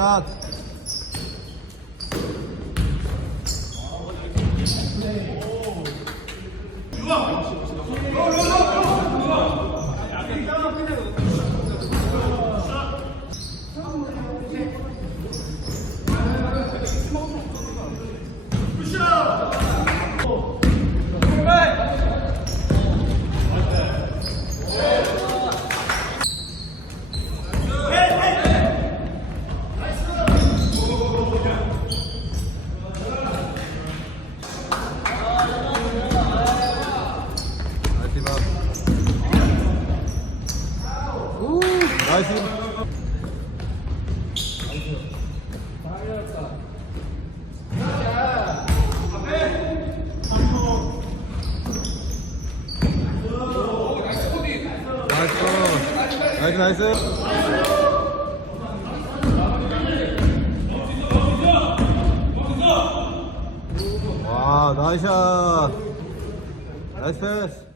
나이샷. 오, 나이스. 나이스, 나이스, 나이스. 와, 나이샷. 나이스 패스.